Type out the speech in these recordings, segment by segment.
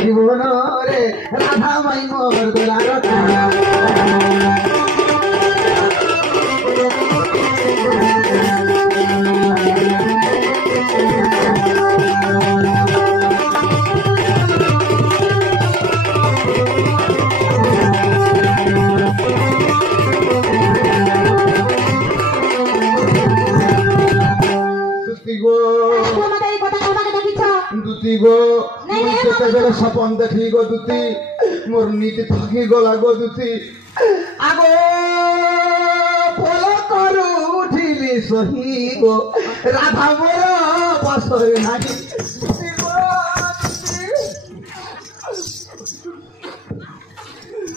জীবন রে রাধা মাই মোর দোলার सपन देखी गो दुती मोर नीति थकी गला गो दुती आगो फल करू उठिली सही गो राधा मोर बसरे नाही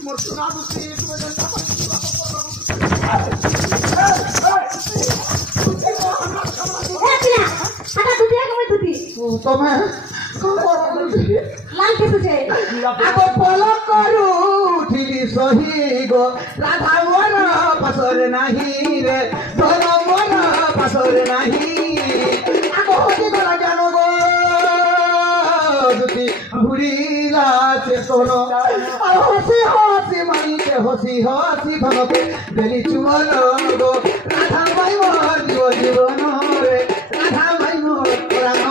मोर सुना दुती तुम्हें लालके तुझे आगो फल करू उठिली सही गो राधा मोर बसरे नाही रे धन मोर बसरे नाही आगो होती गला जानो गो दुती भुरीला चेतन हसी हसी माई के हसी हसी भगते देली चुमन गो राधा माई मोर जीवन रे राधा माई मोर प्राण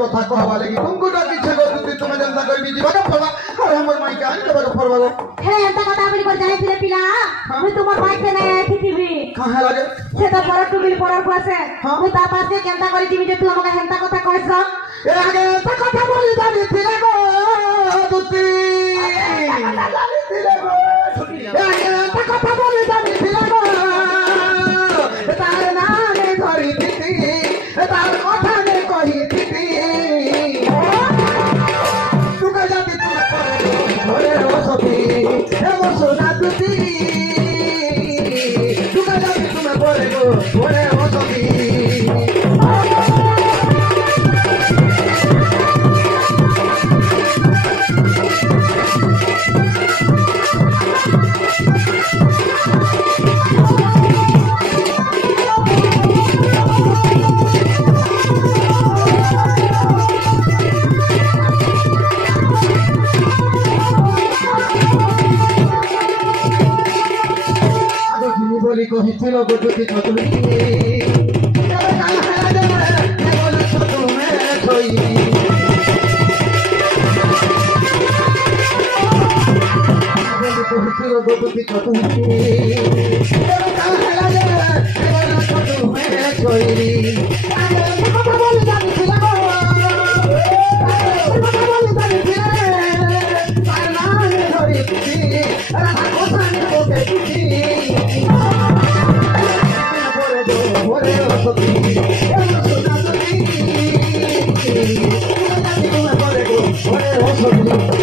কথা কহবা লাগি তুমকুটা পিছে গো তুই তুমি জনতা কইবি দিবাকে ফলা আর हमर মাই কান দেবাকে ফরবাগো হে এত কথা বলি করে জানিছিলে পিলা মুই তোমার মাইতে নাই আইতিবি কাহা লাগে সেটা পড়া টুবিল পড়ার পাশে মুই তা পাশে কেনতা করি দিবি যে তুই আমাকে হেনতা কথা কইছ এ আগে তা কথা বলি জানিছিলে গো তুই জানিছিলে গো এ আগে তা কথা বলি জানিছিলে গো তার নামে ধরি দিতি তার কথা নে কহি দিতি কহিছিল গতি চতুরি কহিছিল গতি চতুরি জাতি কোনা করে গো ওরে ও সখী